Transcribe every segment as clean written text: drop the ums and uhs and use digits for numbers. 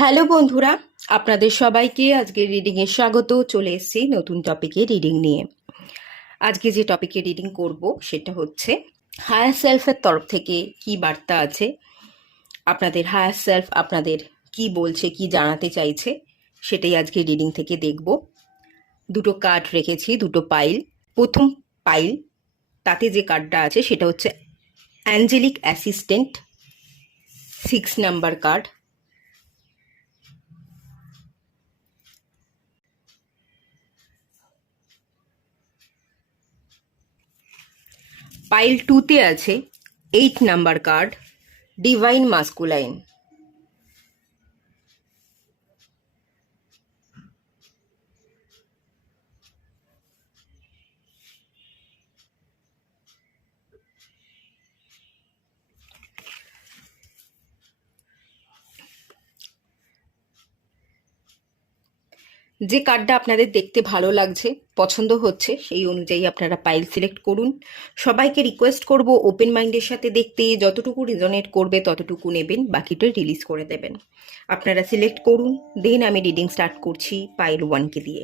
Hello বন্ধুরা, আপনাদের সবাইকে আজকের রিডিংয়ে স্বাগত। চলে এসেছি নতুন টপিকে রিডিং নিয়ে। আজকে যে টপিকে রিডিং করব সেটা হচ্ছে হায়ার সেলফের তরফ থেকে কি বার্তা আছে, আপনাদের হায়ার সেলফ আপনাদের কি বলছে, কি জানাতে চাইছে, সেটাই আজকে রিডিং থেকে দেখব। দুটো কার্ড রেখেছি, দুটো পাইল। প্রথম পাইল, তাতে যে কার্ডটা আছে সেটা হচ্ছে angelic assistant, 6 number card. Pile 2তে আছে 8 নাম্বার কার্ড, ডিভাইন মাস্কুলাইন। যে কার্ডটা আপনাদের দেখতে ভালো লাগছে, পছন্দ হচ্ছে, সেই অনুযায়ী আপনারা পাইল সিলেক্ট করুন। সবাইকে রিকোয়েস্ট করব ওপেন মাইন্ডের সাথে দেখতে, যতটুকু রিজনেট করবে ততটুকু নেবেন, বাকিটা রিলিজ করে দেবেন। আপনারা সিলেক্ট করুন, দেন আমি রিডিং স্টার্ট করছি পাইল 1কে দিয়ে।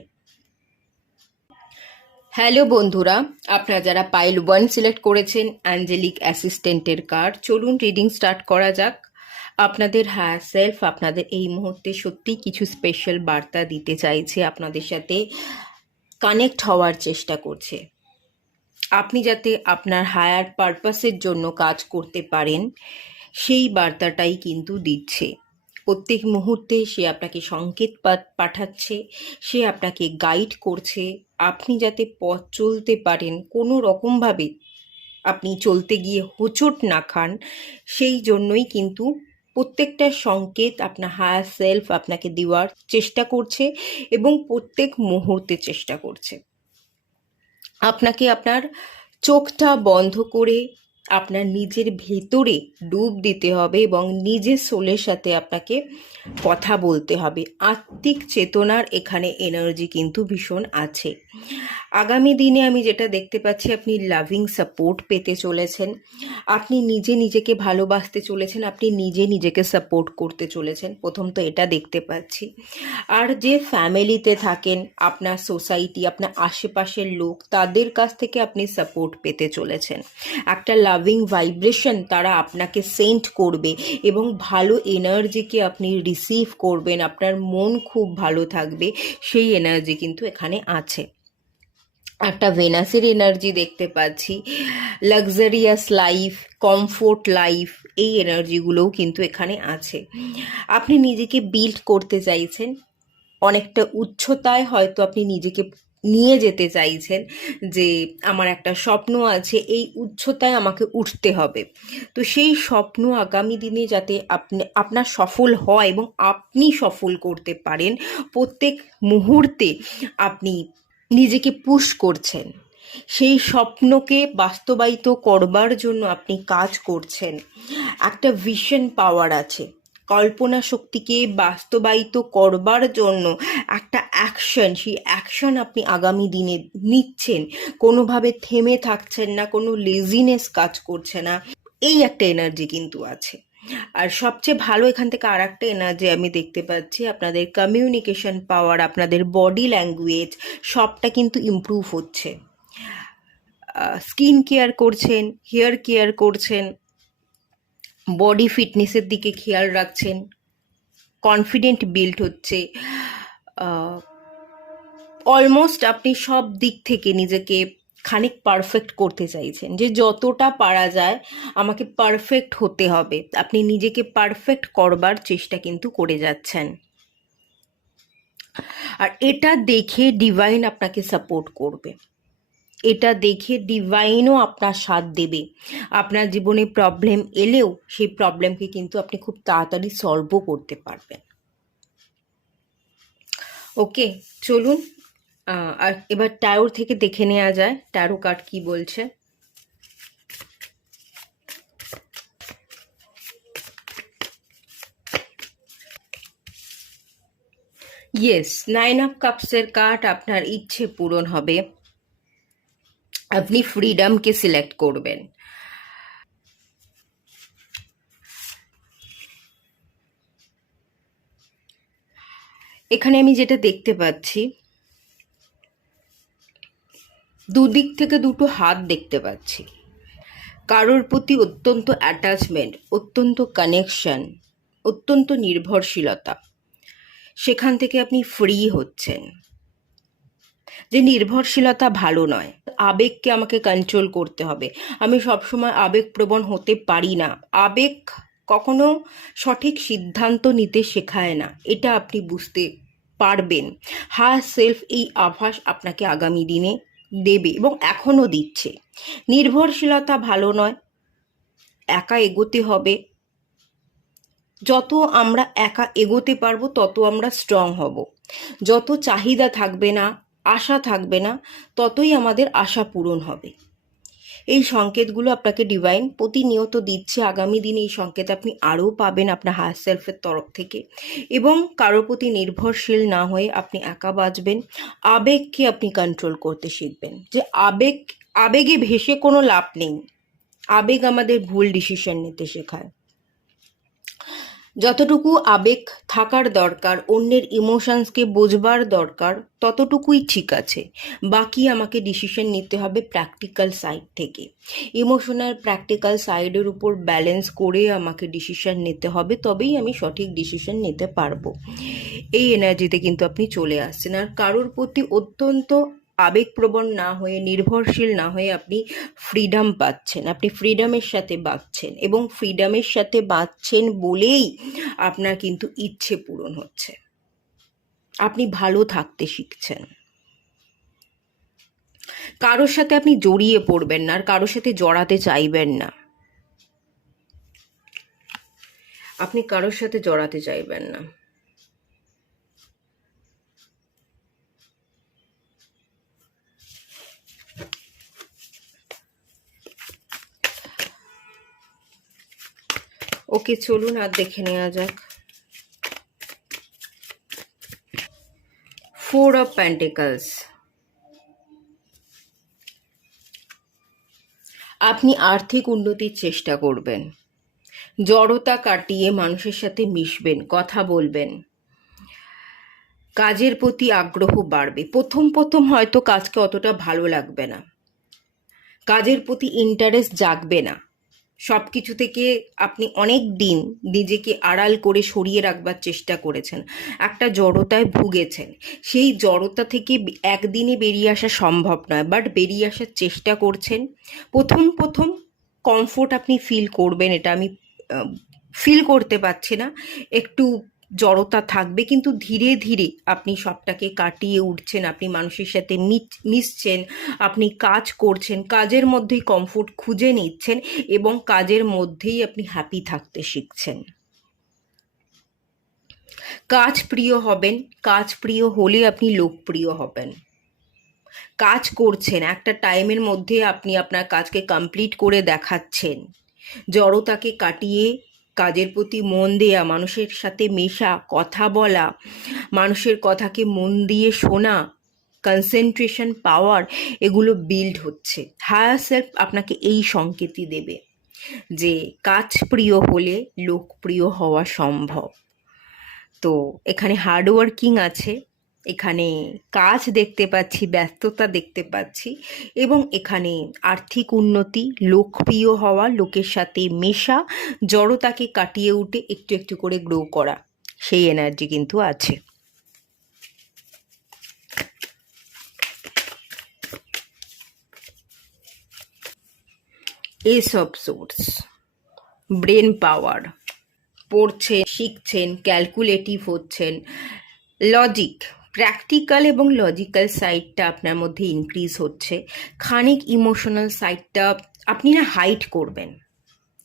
হ্যালো বন্ধুরা, আপনারা যারা পাইল 1 সিলেক্ট করেছেন, অ্যাঞ্জেলিক অ্যাসিস্ট্যান্টের কার্ড, চলুন রিডিং স্টার্ট করা যাক। আপনাদের হায়ার সেলফ আপনাদের এই মুহূর্তে সত্যিই কিছু স্পেশাল বার্তা দিতে চাইছে, আপনাদের সাথে কানেক্ট হওয়ার চেষ্টা করছে। আপনি যাতে আপনার হায়ার পারপাসের জন্য কাজ করতে পারেন, সেই বার্তাটাই কিন্তু দিচ্ছে। প্রত্যেক মুহূর্তে সে আপনাকে সংকেত পাঠাচ্ছে, সে আপনাকে গাইড করছে। আপনি যাতে পথ চলতে পারেন, কোনো রকমভাবে আপনি চলতে গিয়ে হোঁচট না খান, সেই জন্যই কিন্তু প্রত্যেকটা সংকেত আপনার হায়ার সেলফ আপনাকে দেওয়ার চেষ্টা করছে এবং প্রত্যেক মুহূর্তে চেষ্টা করছে। আপনাকে আপনার চোখটা বন্ধ করে আপনার নিজের ভেতরে ডুব দিতে হবে এবং নিজের সোলের সাথে আপনাকে কথা বলতে হবে। আত্মিক চেতনার এখানে এনার্জি কিন্তু ভীষণ আছে। আগামী দিনে আমি যেটা দেখতে পাচ্ছি, আপনি লাভিং সাপোর্ট পেতে চলেছেন, আপনি নিজে নিজেকে ভালোবাসতে চলেছেন, আপনি নিজে নিজেকে সাপোর্ট করতে চলেছেন, প্রথম তো এটা দেখতে পাচ্ছি। আর যে ফ্যামিলিতে থাকেন, আপনার সোসাইটি, আপনার আশেপাশের লোক, তাদের কাছ থেকে আপনি সাপোর্ট পেতে চলেছেন। একটা লাভিং ভাইব্রেশন তারা আপনাকে সেন্ড করবে এবং ভালো এনার্জিকে আপনি রিসিভ করবেন, আপনার মন খুব ভালো থাকবে, সেই এনার্জি কিন্তু এখানে আছে। একটা ভেনাসের এনার্জি দেখতে পাচ্ছি, লাক্সারিয়াস লাইফ, কমফোর্ট লাইফ, এই এনার্জিগুলোও কিন্তু এখানে আছে। আপনি নিজেকে বিল্ড করতে চাইছেন, অনেকটা উচ্চতায় হয়তো আপনি নিজেকে নিয়ে যেতে চাইছেন, যে আমার একটা স্বপ্ন আছে, এই উচ্চতায় আমাকে উঠতে হবে। তো সেই স্বপ্ন আগামী দিনে যাতে আপনার সফল হয় এবং আপনি সফল করতে পারেন, প্রত্যেক মুহূর্তে আপনি নিজেকে পুশ করছেন, সেই স্বপ্নকে বাস্তবায়িত করবার জন্য আপনি কাজ করছেন। একটা ভিশন পাওয়ার আছে, কল্পনা শক্তিকে বাস্তবায়িত করবার জন্য একটা অ্যাকশন, সেই অ্যাকশন আপনি আগামী দিনে নিচ্ছেন, কোনোভাবে থেমে থাকছেন না, কোনো লেজিনেস কাজ করছে না, এই একটা এনার্জি কিন্তু আছে। আর সবচেয়ে ভালো এখান থেকে আর একটা এনার্জি আমি দেখতে পাচ্ছি, আপনাদের কমিউনিকেশন পাওয়ার, আপনাদের বডি ল্যাঙ্গুয়েজ, সবটা কিন্তু ইমপ্রুভ হচ্ছে। স্কিন কেয়ার করছেন, হেয়ার কেয়ার করছেন, বডি ফিটনেসের দিকে খেয়াল রাখছেন, কনফিডেন্ট বিল্ড হচ্ছে। অলমোস্ট আপনি সব দিক থেকে নিজেকে খানিক পারফেক্ট করতে চাইছেন, যে যতটা পারা যায় আমাকে পারফেক্ট হতে হবে। আপনি নিজেকে পারফেক্ট করবার চেষ্টা কিন্তু করে যাচ্ছেন। আর এটা দেখে ডিভাইন আপনাকে সাপোর্ট করবে, এটা দেখে ডিভাইনও আপনার সাথ দেবে। আপনার জীবনে প্রবলেম এলেও সেই প্রবলেমকে কিন্তু আপনি খুব তাড়াতাড়ি সলভও করতে পারবেন। ওকে, চলুন আর এবার ট্যারো থেকে দেখে নেওয়া যায় ট্যারো কার্ড কি বলছে। ইয়েস, 9 অফ কাপসের কার্ড, আপনার ইচ্ছে পূরণ হবে, আপনি ফ্রিডমকে সিলেক্ট করবেন। এখানে আমি যেটা দেখতে পাচ্ছি, দুদিক থেকে দুটো হাত দেখতে পাচ্ছি। কারোর প্রতি অত্যন্ত অ্যাটাচমেন্ট, অত্যন্ত কানেকশন, অত্যন্ত নির্ভরশীলতা, সেখান থেকে আপনি ফ্রি হচ্ছেন। যে নির্ভরশীলতা ভালো নয়, আবেগকে আমাকে কন্ট্রোল করতে হবে, আমি সবসময় আবেগপ্রবণ হতে পারি না, আবেগ কখনো সঠিক সিদ্ধান্ত নিতে শেখায় না, এটা আপনি বুঝতে পারবেন। হায়ার সেলফ এই আভাস আপনাকে আগামী দিনে দেবে এবং এখনও দিচ্ছে। নির্ভরশীলতা ভালো নয়, একা এগোতে হবে। যত আমরা একা এগোতে পারবো তত আমরা স্ট্রং হব। যত চাহিদা থাকবে না, আশা থাকবে না, ততই আমাদের আশা পূরণ হবে। এই সংকেতগুলো আপনাকে ডিভাইন প্রতিনিয়ত দিচ্ছে। আগামী দিনে এই সংকেত আপনি আরও পাবেন আপনার হায়ার সেলফের তরফ থেকে, এবং কারোর প্রতি নির্ভরশীল না হয়ে আপনি একা বাঁচবেন। আবেগকে আপনি কন্ট্রোল করতে শিখবেন। যে আবেগে ভেসে কোনো লাভ নেই। আবেগ আমাদের ভুল ডিসিশন নিতে শেখায়। যতটুকু আবেগ থাকার দরকার, অন্যের ইমোশনসকে বোঝবার দরকার, ততটুকুই ঠিক আছে। বাকি আমাকে ডিসিশন নিতে হবে প্র্যাকটিক্যাল সাইড থেকে। ইমোশনাল প্র্যাকটিক্যাল সাইডের উপর ব্যালেন্স করে আমাকে ডিসিশন নিতে হবে, তবেই আমি সঠিক ডিসিশন নিতে পারবো। এই এনার্জিতে কিন্তু আপনি চলে আসছেন। আর কারোর প্রতি অত্যন্ত আবেগপ্রবণ না হয়ে, নির্ভরশীল না হয়ে আপনি ফ্রিডম পাচ্ছেন। আপনি ফ্রিডমের সাথে বাঁচছেন, এবং ফ্রিডমের সাথে বাঁচছেন বলেই আপনার কিন্তু ইচ্ছে পূরণ হচ্ছে। আপনি ভালো থাকতে শিখছেন। কারোর সাথে আপনি জড়িয়ে পড়বেন না, আর কারোর সাথে জড়াতে চাইবেন না। আপনি কারোর সাথে জড়াতে চাইবেন না। ওকে, চলুন আর দেখে নেওয়া যাক। 4 of Pentacles। আপনি আর্থিক উন্নতির চেষ্টা করবেন, জড়তা কাটিয়ে মানুষের সাথে মিশবেন, কথা বলবেন, কাজের প্রতি আগ্রহ বাড়বে। প্রথম প্রথম হয়তো কাজকে অতটা ভালো লাগবে না, কাজের প্রতি ইন্টারেস্ট জাগবে না, সব কিছু থেকে আপনি অনেক দিন নিজেকে আড়াল করে সরিয়ে রাখবার চেষ্টা করেছেন, একটা জড়তায় ভুগেছেন। সেই জড়তা থেকে একদিনে বেরিয়ে আসা সম্ভব নয়, বাট বেরিয়ে আসার চেষ্টা করছেন। প্রথম প্রথম কমফোর্ট আপনি ফিল করবেন, এটা আমি ফিল করতে পারছি না। একটু জড়তা থাকবে, কিন্তু ধীরে ধীরে আপনি সবটাকে কাটিয়ে উঠছেন। আপনি মানুষের সাথে মিশছেন, আপনি কাজ করছেন, কাজের মধ্যেই কমফোর্ট খুঁজে নিচ্ছেন, এবং কাজের মধ্যেই আপনি হ্যাপি থাকতে শিখছেন। কাজ প্রিয় হবেন, কাজ প্রিয় হলে আপনি লোকপ্রিয় হবেন। কাজ করছেন, একটা টাইমের মধ্যে আপনি আপনার কাজকে কমপ্লিট করে দেখাচ্ছেন। জড়তাকে কাটিয়ে কাজের প্রতি মন দেয়া, মানুষের সাথে মেশা, কথা বলা, মানুষের কথাকে মন দিয়ে শোনা, কনসেন্ট্রেশন পাওয়ার, এগুলো বিল্ড হচ্ছে। হায়ার সেলফ আপনাকে এই সংকেতই দেবে যে কাজ প্রিয় হলে লোকপ্রিয় হওয়া সম্ভব। তো এখানে হার্ডওয়ার্কিং আছে, এখানে কাজ দেখতে পাচ্ছি, ব্যস্ততা দেখতে পাচ্ছি, এবং এখানে আর্থিক উন্নতি, লোকপ্রিয় হওয়া, লোকের সাথে মেশা, জড়তাকে কাটিয়ে উঠে একটু একটু করে গ্রো করা, সেই এনার্জি কিন্তু আছে। এস অফ সোর্স, ব্রেন পাওয়ার, পড়ছেন, শিখছেন, ক্যালকুলেটিভ হচ্ছেন, লজিক, প্র্যাকটিক্যাল এবং লজিক্যাল সাইডটা আপনার মধ্যে ইনক্রিজ হচ্ছে। খানিক ইমোশনাল সাইডটা আপনি না হাইড করবেন।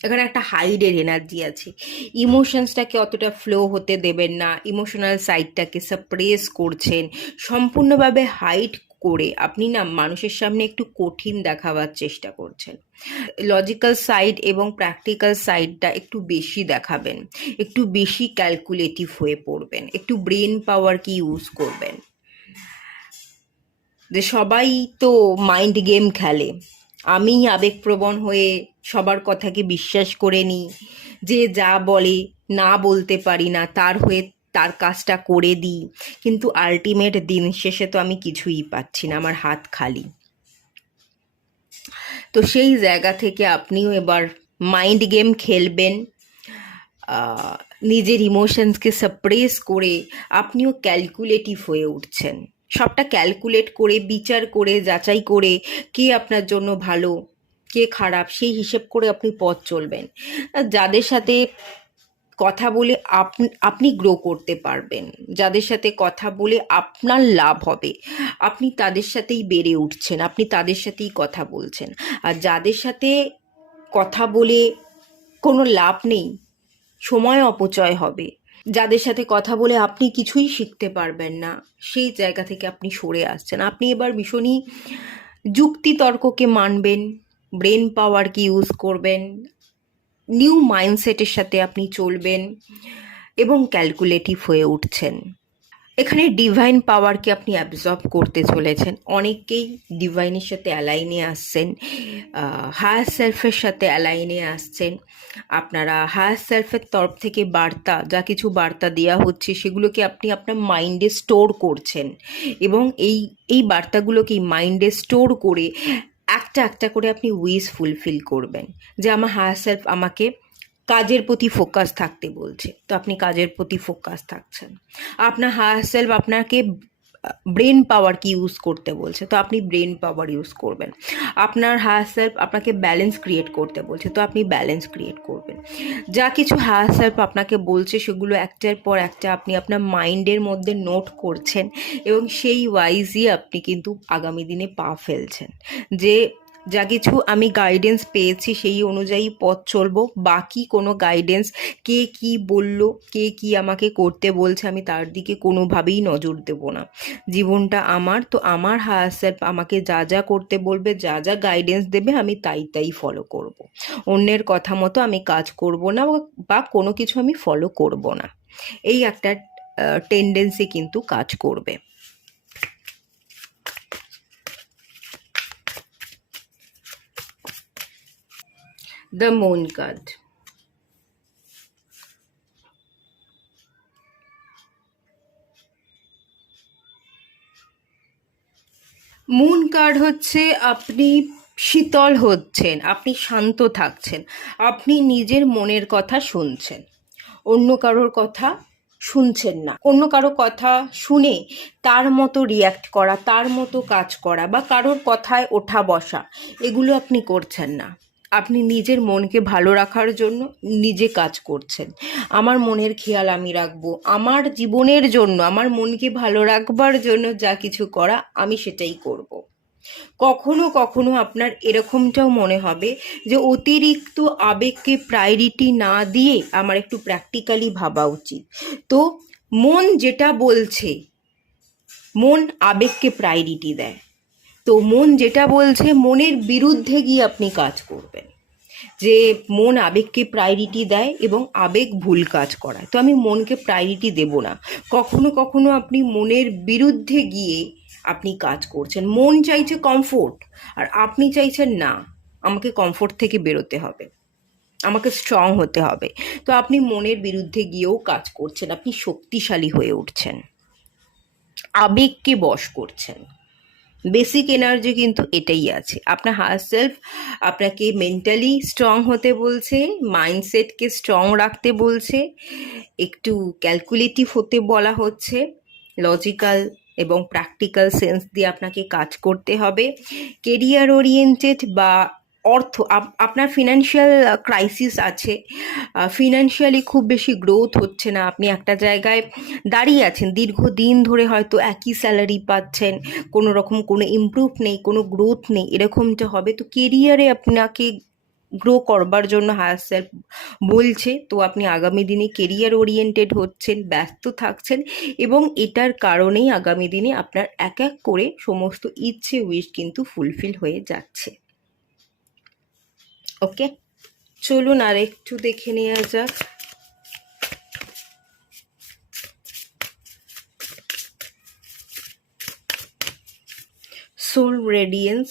এখানে একটা হাইডের এনার্জি আছে। ইমোশনসটাকে অতটা ফ্লো হতে দেবেন না, ইমোশনাল সাইডটাকে সাপ্রেস করছেন, সম্পূর্ণভাবে হাইড করে আপনি না মানুষের সামনে একটু কঠিন দেখাবার চেষ্টা করছেন। লজিক্যাল সাইড এবং প্র্যাকটিক্যাল সাইডটা একটু বেশি দেখাবেন, একটু বেশি ক্যালকুলেটিভ হয়ে পড়বেন, একটু ব্রেন পাওয়ারকে ইউজ করবেন। যে সবাই তো মাইন্ড গেম খেলে, আমি আবেগপ্রবণ হয়ে সবার কথাকে বিশ্বাস করে নিই, যে যা বলে না বলতে পারি না, তার হয়ে তার কাজটা করে দিই, কিন্তু আলটিমেট দিন শেষে তো আমি কিছুই পাচ্ছি না, আমার হাত খালি। তো সেই জায়গা থেকে আপনিও এবার মাইন্ড গেম খেলবেন, আহ, নিজের ইমোশনসকে সাপ্রেস করে আপনিও ক্যালকুলেটিভ হয়ে উঠছেন, সবটা ক্যালকুলেট করে বিচার করে যাচাই করে কে আপনার জন্য ভালো কে খারাপ সেই হিসেব করে আপনি পথ চলবেন। যাদের সাথে কথা বলে আপনি আপনি গ্রো করতে পারবেন, যাদের সাথে কথা বলে আপনার লাভ হবে, আপনি তাদের সাথেই বেড়ে উঠছেন, আপনি তাদের সাথেই কথা বলছেন। আর যাদের সাথে কথা বলে কোনো লাভ নেই, সময় অপচয় হবে, যাদের সাথে কথা বলে আপনি কিছুই শিখতে পারবেন না, সেই জায়গা থেকে আপনি সরে আসছেন। আপনি এবার ভীষণই যুক্তিতর্ককে মানবেন, ব্রেন পাওয়ারকে ইউজ করবেন, নিউ মাইন্ডসেটের সাথে আপনি চলবেন এবং ক্যালকুলেটিভ হয়ে উঠছেন। এখানে ডিভাইন পাওয়ারকে আপনি অ্যাবজর্ব করতে চলেছেন, অনেকেই ডিভাইনের সাথে অ্যালাইনে আসছেন, হায়ার সেলফের সাথে অ্যালাইনে আসছেন। আপনারা হায়ার সেলফের তরফ থেকে বার্তা, যা কিছু বার্তা দেওয়া হচ্ছে সেগুলোকে আপনি আপনার মাইন্ডে স্টোর করছেন এবং এই বার্তাগুলোকে মাইন্ডে স্টোর করে একটা একটা করে আপনি উইশ ফুলফিল করবেন, যে আমার হায়ার সেলফ আমাকে কাজের প্রতি ফোকাস থাকতে বলছে, তো আপনি কাজের প্রতি ফোকাস থাকছেন। আপনার হায়ার সেলফ আপনাকে ব্রেন পাওয়ার কি ইউজ করতে বলছে, তো আপনি ব্রেন পাওয়ার ইউজ করবেন। আপনার হায়ার সেলফ আপনাকে ব্যালেন্স ক্রিয়েট করতে বলছে, তো আপনি ব্যালেন্স ক্রিয়েট করবেন। যা কিছু হায়ার সেলফ আপনাকে বলছে সেগুলো একটার পর একটা আপনি আপনার মাইন্ডের মধ্যে নোট করছেন এবং সেই ওয়াইজই আপনি কিন্তু আগামী দিনে পা ফেলছেন, যে যা কিছু আমি গাইডেন্স পেয়েছি সেই অনুযায়ী পথ চলবো, বাকি কোনো গাইডেন্স কে কি বলল, কে কি আমাকে করতে বলছে আমি তার দিকে কোনোভাবেই নজর দেব না। জীবনটা আমার, তো আমার হায়ার সেলফ আমাকে যা যা করতে বলবে, যা যা গাইডেন্স দেবে আমি তাই তাই ফলো করব। অন্যের কথা মতো আমি কাজ করব না বা কোনো কিছু আমি ফলো করব না, এই একটা টেন্ডেন্সি কিন্তু কাজ করবে। The moon card, moon card হচ্ছে আপনি শীতল হচ্ছেন, আপনি শান্ত থাকছেন, আপনি নিজের মনের কথা শুনছেন, অন্য কারোর কথা শুনছেন না। অন্য কারো কথা শুনে তার মতো রিয়্যাক্ট করা, তার মতো কাজ করা বা কারোর কথায় ওঠা বসা, এগুলো আপনি করছেন না। আপনি নিজের মনকে ভালো রাখার জন্য নিজে কাজ করছেন। আমার মনের খেয়াল আমি রাখবো, আমার জীবনের জন্য, আমার মনকে ভালো রাখবার জন্য যা কিছু করা আমি সেটাই করব। কখনো কখনো আপনার এরকমটাও মনে হবে যে অতিরিক্ত আবেগকে প্রায়োরিটি না দিয়ে আমার একটু প্র্যাকটিক্যালি ভাবা উচিত। তো মন যেটা বলছে, মন আবেগকে প্রায়োরিটি দেয়, তো মন যেটা বলছে মনের বিরুদ্ধে গিয়ে আপনি কাজ করবেন, যে মন আবেগকে প্রায়োরিটি দেয় এবং আবেগ ভুল কাজ করায়, তো আমি মনকে প্রায়োরিটি দেব না। কখনো কখনো আপনি মনের বিরুদ্ধে গিয়ে আপনি কাজ করছেন, মন চাইছে কমফোর্ট আর আপনি চাইছেন না আমাকে কমফোর্ট থেকে বেরোতে হবে, আমাকে স্ট্রং হতে হবে, তো আপনি মনের বিরুদ্ধে গিয়েও কাজ করছেন, আপনি শক্তিশালী হয়ে উঠছেন, আবেগকে বশ করছেন। বেসিক এনার্জি কিন্তু এটাই আছে। আপনার হায়ার সেলফ আপনাকে মেন্টালি স্ট্রং হতে বলছে, মাইন্ডসেটকে স্ট্রং রাখতে বলছে, একটু ক্যালকুলেটিভ হতে বলা হচ্ছে, লজিক্যাল এবং প্র্যাকটিক্যাল সেন্স দিয়ে আপনাকে কাজ করতে হবে। কেরিয়ার ওরিয়েন্টেড বা আপনার ফিনান্সিয়াল ক্রাইসিস আছে, ফিনান্সিয়ালি খুব বেশি গ্রোথ হচ্ছে না, আপনি একটা জায়গায় দাঁড়িয়ে আছেন, দীর্ঘদিন ধরে হয়তো একই স্যালারি পাচ্ছেন, কোনো রকম কোনো ইমপ্রুভ নেই, কোনো গ্রোথ নেই, এরকমটা হবে। তো কেরিয়ারে আপনাকে গ্রো করবার জন্য হায়ার সেলফ বলছে, তো আপনি আগামী দিনে কেরিয়ার ওরিয়েন্টেড হচ্ছেন, ব্যস্ত থাকছেন এবং এটার কারণেই আগামী দিনে আপনার এক এক করে সমস্ত ইচ্ছে উইশ কিন্তু ফুলফিল হয়ে যাচ্ছে। ওকে, চলুন আর একটু দেখে নেওয়া যাক সোল রেডিয়েন্স।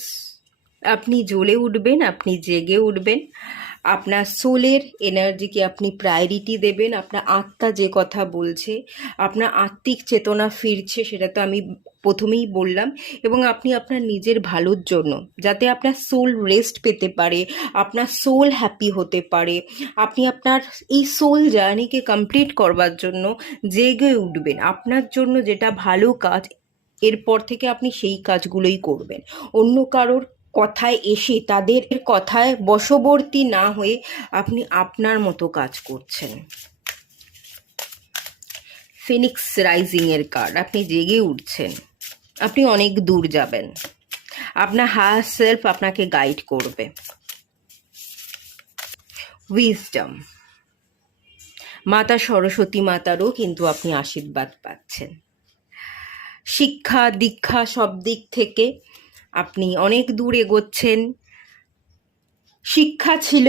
আপনি জ্বলে উঠবেন, আপনি জেগে উঠবেন, আপনার সোলের এনার্জিকে আপনি প্রায়োরিটি দেবেন। আপনার আত্মা যে কথা বলছে, আপনার আত্মিক চেতনা ফিরছে, সেটা তো আমি প্রথমেই বললাম। এবং আপনি আপনার নিজের ভালোর জন্য, যাতে আপনার সোল রেস্ট পেতে পারে, আপনার সোল হ্যাপি হতে পারে, আপনি আপনার এই সোল জার্নিকে কমপ্লিট করবার জন্য জেগে উঠবেন। আপনার জন্য যেটা ভালো কাজ, এরপর থেকে আপনি সেই কাজগুলোই করবেন। অন্য কারোর কথায় এসে, তাদের কথায় বশবর্তী না হয়ে আপনি আপনার মতো কাজ করছেন। ফিনিক্স রাইজিং এর কার্ড, আপনি জেগে উঠছেন, আপনি অনেক দূর যাবেন, আপনার হায়ার সেলফ আপনাকে গাইড করবে। উইজডম, মাতা সরস্বতী মাতারও কিন্তু আপনি আশীর্বাদ পাচ্ছেন। শিক্ষা দীক্ষা সব দিক থেকে আপনি অনেক দূর এগোচ্ছেন। শিক্ষা ছিল,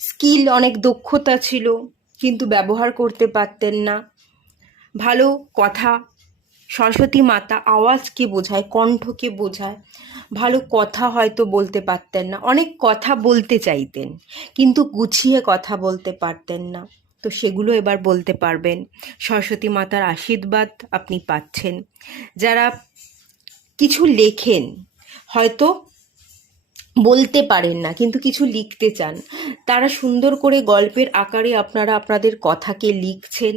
স্কিল, অনেক দক্ষতা ছিল, কিন্তু ব্যবহার করতে পারতেন না। ভালো কথা, সরস্বতী মাতা আওয়াজকে বোঝায়, কণ্ঠকে বোঝায়। ভালো কথা হয়তো বলতে পারতেন না, অনেক কথা বলতে চাইতেন কিন্তু গুছিয়ে কথা বলতে পারতেন না, তো সেগুলো এবার বলতে পারবেন। সরস্বতী মাতার আশীর্বাদ আপনি পাচ্ছেন। যারা কিছু লেখেন, হয়তো বলতে পারেন না কিন্তু কিছু লিখতে চান, তারা সুন্দর করে গল্পের আকারে আপনারা আপনাদের কথাকে লিখছেন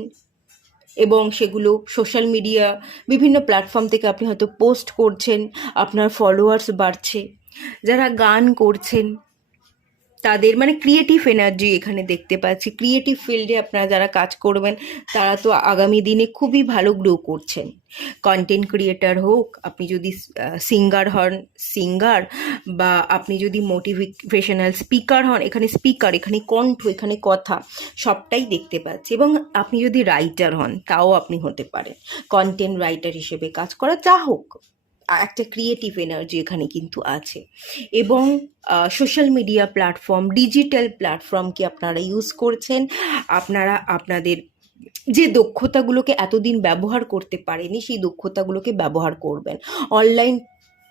এবং সেগুলো সোশ্যাল মিডিয়া বিভিন্ন প্ল্যাটফর্ম থেকে আপনি হয়তো পোস্ট করছেন, আপনার ফলোয়ার্স বাড়ছে। যারা গান করছেন, তাদের মানে ক্রিয়েটিভ এনার্জি এখানে দেখতে পাচ্ছি। ক্রিয়েটিভ ফিল্ডে আপনারা যারা কাজ করবেন, তারা তো আগামী দিনে খুবই ভালো গ্রো করছেন। কন্টেন্ট ক্রিয়েটার হোক, আপনি যদি সিঙ্গার হন সিঙ্গার, বা আপনি যদি মোটিভেশনাল স্পিকার হন, এখানে স্পিকার, এখানে কণ্ঠ, এখানে কথা, সবটাই দেখতে পাচ্ছি। এবং আপনি যদি রাইটার হন, তাও আপনি হতে পারেন। কন্টেন্ট রাইটার হিসেবে কাজ করা, যা হোক, একটা ক্রিয়েটিভ এনার্জি এখানে কিন্তু আছে। এবং সোশ্যাল মিডিয়া প্ল্যাটফর্ম, ডিজিটাল প্ল্যাটফর্মকে আপনারা ইউজ করছেন। আপনারা আপনাদের যে দক্ষতাগুলোকে এতদিন ব্যবহার করতে পারেনি, সেই দক্ষতাগুলোকে ব্যবহার করবেন। অনলাইন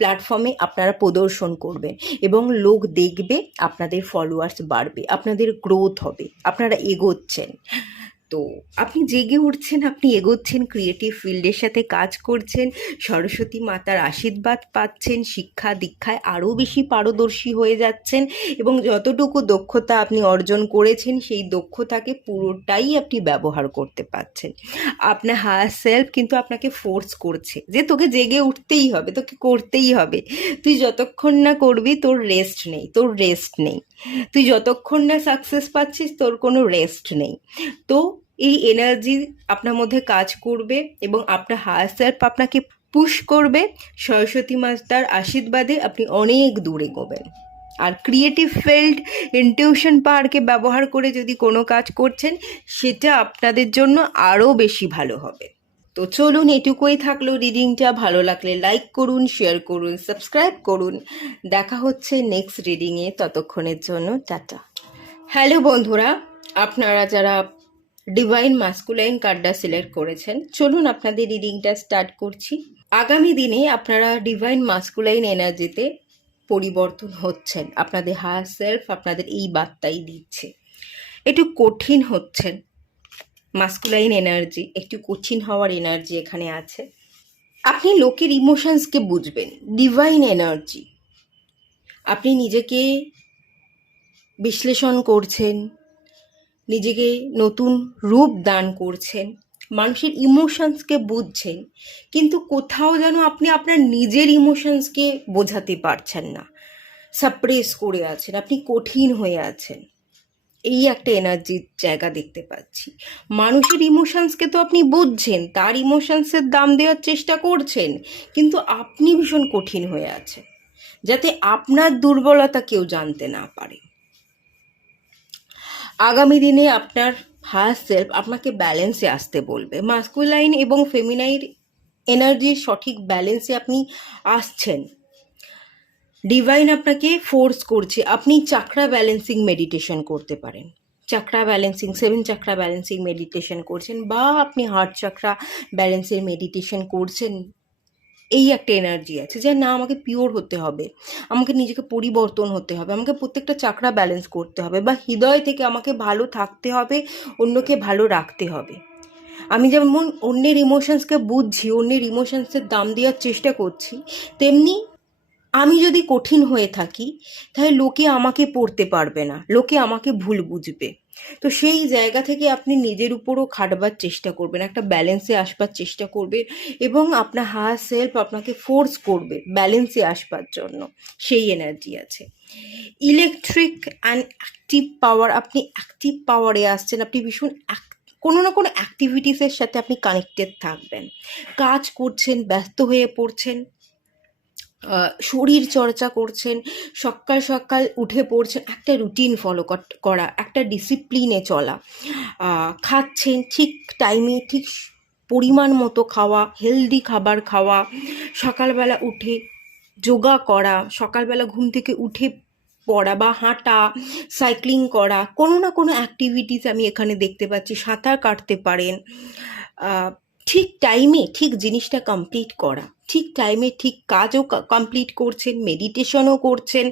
প্ল্যাটফর্মে আপনারা প্রদর্শন করবেন এবং লোক দেখবে, আপনাদের ফলোয়ার্স বাড়বে, আপনাদের গ্রোথ হবে, আপনারা এগোচ্ছেন। তো আপনি জেগে উঠছেন, আপনি এগোচ্ছেন, ক্রিয়েটিভ ফিল্ডের সাথে কাজ করছেন, সরস্বতী মাতার আশীর্বাদ পাচ্ছেন, শিক্ষা দীক্ষায় আরও বেশি পারদর্শী হয়ে যাচ্ছেন এবং যতটুকু দক্ষতা আপনি অর্জন করেছেন, সেই দক্ষতাকে পুরোটাই আপনি ব্যবহার করতে পারছেন। আপনার হায়ার সেলফ কিন্তু আপনাকে ফোর্স করছে যে তোকে জেগে উঠতেই হবে, তোকে করতেই হবে। তুই যতক্ষণ না করবি, তোর রেস্ট নেই, তোর রেস্ট নেই। তুই যতক্ষণ না সাকসেস পাচ্ছিস, তোর কোনো রেস্ট নেই। তো এই এনার্জি আপনার মধ্যে কাজ করবে এবং আপনার হায়ার সেলফ আপনাকে পুশ করবে। সরস্বতী মাতার আশীর্বাদে আপনি অনেক দূর এগোবেন। আর ক্রিয়েটিভ ফিল্ড, ইনটিউশন পাওয়ারকে ব্যবহার করে যদি কোনো কাজ করছেন, সেটা আপনাদের জন্য আরও বেশি ভালো হবে। তো চলুন, এটুকুই থাকলো রিডিংটা। ভালো লাগলে লাইক করুন, শেয়ার করুন, সাবস্ক্রাইব করুন। দেখা হচ্ছে নেক্সট রিডিংয়ে, ততক্ষণের জন্য টাটা। হ্যালো বন্ধুরা, আপনারা যারা ডিভাইন মাস্কুলাইন কার্ডটা সিলেক্ট করেছেন, চলুন আপনাদের রিডিংটা স্টার্ট করছি। আগামী দিনে আপনারা ডিভাইন মাস্কুলাইন এনার্জিতে পরিবর্তন হচ্ছেন। আপনাদের হায়ার সেলফ আপনাদের এই বার্তাই দিচ্ছে। একটু কঠিন হচ্ছেন, মাস্কুলাইন এনার্জি, একটু কঠিন হওয়ার এনার্জি এখানে আছে। আপনি লোকের ইমোশনসকে বুঝবেন। ডিভাইন এনার্জি, আপনি নিজেকে বিশ্লেষণ করছেন, নিজেকে নতুন রূপ দান করছেন, মানুষের ইমোশনসকে বুঝছেন, কিন্তু কোথাও যেন আপনি আপনার নিজের ইমোশনসকে বোঝাতে পারছেন না, সাপ্রেস করে আছেন, আপনি কঠিন হয়ে আছেন। এই একটা এনার্জির জায়গা দেখতে পাচ্ছি। মানুষের ইমোশনসকে তো আপনি বুঝছেন, তার ইমোশনসের দাম দেওয়ার চেষ্টা করছেন, কিন্তু আপনি ভীষণ কঠিন হয়ে আছেন, যাতে আপনার দুর্বলতা কেউ জানতে না পারে। আগামী দিনে আপনার হায়ার সেলফ আপনাকে ব্যালেন্সে আসতে বলবে। মাস্কুলাইন এবং ফেমিনাইন এনার্জির সঠিক ব্যালেন্সে আপনি আসছেন। ডিভাইন আপনাকে ফোর্স করছে। আপনি চাকরা ব্যালেন্সিং মেডিটেশন করতে পারেন। চাকরা ব্যালেন্সিং, 7 চাকরা ব্যালেন্সিং মেডিটেশন করছেন, বা আপনি হার্ট চাকরা ব্যালেন্সের মেডিটেশন করছেন, এই একটা এনার্জি আছে যে না, আমাকে পিওর হতে হবে, আমাকে নিজেকে পরিবর্তন হতে হবে, আমাকে প্রত্যেকটা চাকরা ব্যালেন্স করতে হবে, বা হৃদয় থেকে আমাকে ভালো থাকতে হবে, অন্যকে ভালো রাখতে হবে। আমি যেমন অন্যের ইমোশনসকে বুঝছি, অন্যের ইমোশনসের দাম দেওয়ার চেষ্টা করছি, তেমনি আমি যদি কঠিন হয়ে থাকি তাহলে লোকে আমাকে পড়তে পারবে না, লোকে আমাকে ভুল বুঝবে। তো সেই জায়গা থেকে আপনি নিজের উপরও খাটবার চেষ্টা করবেন, একটা ব্যালেন্সে আসবার চেষ্টা করবে, এবং আপনার হায়ার সেলফ আপনাকে ফোর্স করবে ব্যালেন্সে আসবার জন্য। সেই এনার্জি আছে। ইলেকট্রিক অ্যান্ড অ্যাক্টিভ পাওয়ার, আপনি অ্যাক্টিভ পাওয়ারে আসছেন, আপনি ভীষণ কোনো না কোনো অ্যাক্টিভিটিসের সাথে আপনি কানেক্টেড থাকবেন, কাজ করছেন, ব্যস্ত হয়ে পড়ছেন, শরীর চর্চা করছেন, সকাল সকাল উঠে পড়ছেন, একটা রুটিন ফলো করা, একটা ডিসিপ্লিনে চলা, খাচ্ছেন ঠিক টাইমে, ঠিক পরিমাণ মতো খাওয়া, হেলদি খাবার খাওয়া, সকালবেলা উঠে যোগা করা, সকালবেলা ঘুম থেকে উঠে পড়া বা হাঁটা, সাইক্লিং করা, কোনো না কোনো অ্যাক্টিভিটিস আমি এখানে দেখতে পাচ্ছি। সাঁতার কাটতে পারেন, ঠিক টাইমে ঠিক জিনিসটা কমপ্লিট করা, ঠিক টাইমে ঠিক কাজও কমপ্লিট করছেন, মেডিটেশনও করছেন,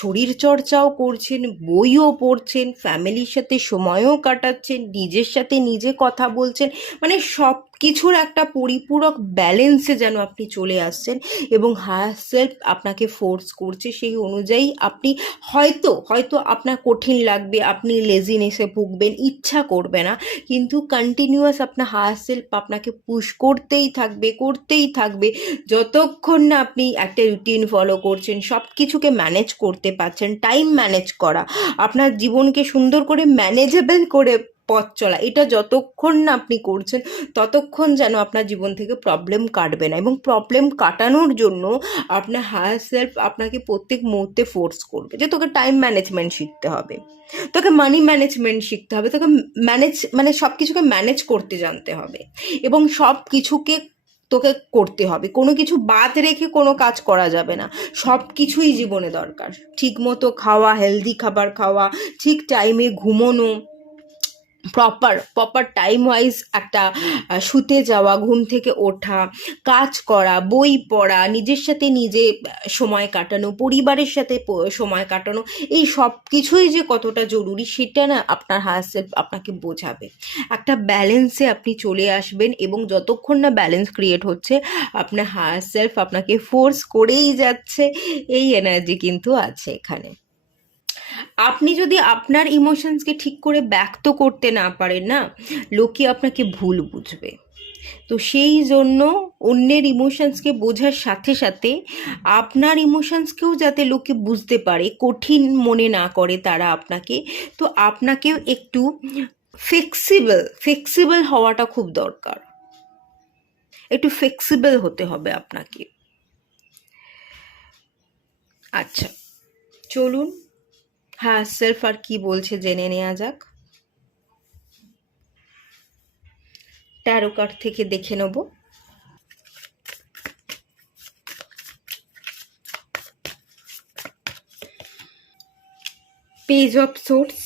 শরীরচর্চাও করছেন, বইও পড়ছেন, ফ্যামিলির সাথে সময়ও কাটাচ্ছেন, নিজের সাথে নিজে কথা বলছেন, মানে সব কিছুর একটা পরিপূরক ব্যালেন্সে যেন আপনি চলে আসছেন, এবং হায়ার সেলফ আপনাকে ফোর্স করছে সেই অনুযায়ী আপনি হয়তো হয়তো আপনার কঠিন লাগবে, আপনি লেজিনেসে ভুগবেন, ইচ্ছা করবে না, কিন্তু কন্টিনিউয়াস আপনার হায়ার সেলফ আপনাকে পুশ করতেই থাকবে, করতেই থাকবে, যতক্ষণ না আপনি একটা রুটিন ফলো করছেন, সব কিছুকে ম্যানেজ করতে পারছেন। টাইম ম্যানেজ করা, আপনার জীবনকে সুন্দর করে ম্যানেজেবল করে পথ চলা, এটা যতক্ষণ না আপনি করছেন ততক্ষণ যেন আপনার জীবন থেকে প্রবলেম কাটবে না, এবং প্রবলেম কাটানোর জন্য আপনার হায়ার সেলফ আপনাকে প্রত্যেক মুহূর্তে ফোর্স করবে যে তোকে টাইম ম্যানেজমেন্ট শিখতে হবে, তোকে মানি ম্যানেজমেন্ট শিখতে হবে, তোকে মানে সব কিছুকে ম্যানেজ করতে জানতে হবে, এবং সব কিছুকে তোকে করতে হবে, কোনো কিছু বাদ রেখে কোনো কাজ করা যাবে না, সব কিছুই জীবনে দরকার। ঠিক মতো খাওয়া, হেলদি খাবার খাওয়া, ঠিক টাইমে ঘুমোনো, প্রপার টাইম ওয়াইজ একটা শুতে যাওয়া, ঘুম থেকে ওঠা, কাজ করা, বই পড়া, নিজের সাথে নিজে সময় কাটানো, পরিবারের সাথে সময় কাটানো, এই সব কিছুই যে কতটা জরুরি সেটা না আপনার হায়ার সেলফ আপনাকে বোঝাবে। একটা ব্যালেন্সে আপনি চলে আসবেন, এবং যতক্ষণ না ব্যালেন্স ক্রিয়েট হচ্ছে আপনার হায়ার সেলফ আপনাকে ফোর্স করেই যাচ্ছে। এই এনার্জি কিন্তু আছে এখানে। আপনি যদি আপনার ইমোশনসকে ঠিক করে ব্যক্ত করতে না পারেন না, লোকে আপনাকে ভুল বুঝবে। তো সেই জন্য অন্যের ইমোশনসকে বোঝার সাথে সাথে আপনার ইমোশনসকেও যাতে লোকে বুঝতে পারে, কঠিন মনে না করে তারা আপনাকে, তো আপনাকেও একটু ফ্লেক্সিবল হওয়াটা খুব দরকার, একটু ফ্লেক্সিবল হতে হবে আপনাকে। আচ্ছা, চলুন হ্যাঁ সেলফ আর কি বলছে জেনে নেওয়া যাক। ট্যারো কার্ড থেকে দেখে নেব। পেজ অফ সোর্স,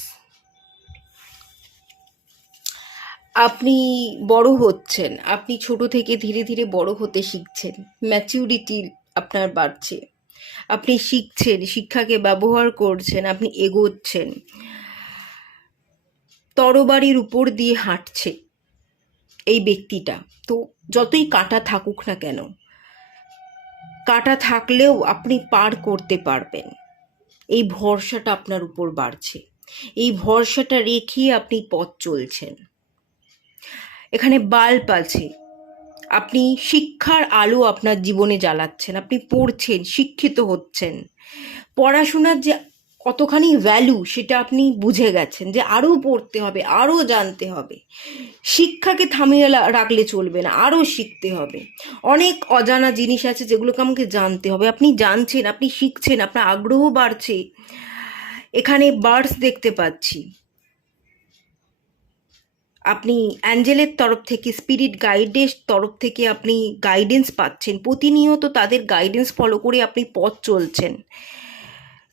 আপনি বড় হচ্ছেন, আপনি ছোট থেকে ধীরে ধীরে বড় হতে শিখছেন, ম্যাচিউরিটি আপনার বাড়ছে, আপনি শিখছেন, শিক্ষাকে ব্যবহার করছেন, আপনি এগোচ্ছেন, তরবারির উপর দিয়ে হাঁটছে এই ব্যক্তিটা। তো যতই কাঁটা থাকুক না কেন, কাঁটা থাকলেও আপনি পার করতে পারবেন, এই ভরসাটা আপনার উপর বাড়ছে, এই ভরসাটা রেখে আপনি পথ চলছেন। এখানে বাল্ব আছে, আপনি শিক্ষার আলো আপনার জীবনে জ্বালাচ্ছেন, আপনি পড়ছেন, শিক্ষিত হচ্ছেন, পড়াশোনার যে কতখানি ভ্যালু সেটা আপনি বুঝে গেছেন, যে আরও পড়তে হবে, আরও জানতে হবে, শিক্ষাকে থামিয়ে রাখলে চলবে না, আরও শিখতে হবে, অনেক অজানা জিনিস আছে যেগুলোকে আমাকে জানতে হবে, আপনি জানছেন, আপনি শিখছেন, আপনার আগ্রহ বাড়ছে। এখানে বার্ডস দেখতে পাচ্ছি, আপনি অ্যাঞ্জেলের তরফ থেকে, স্পিরিট গাইডের তরফ থেকে আপনি গাইডেন্স পাচ্ছেন, প্রতিনিয়ত তাদের গাইডেন্স ফলো করে আপনি পথ চলছেন,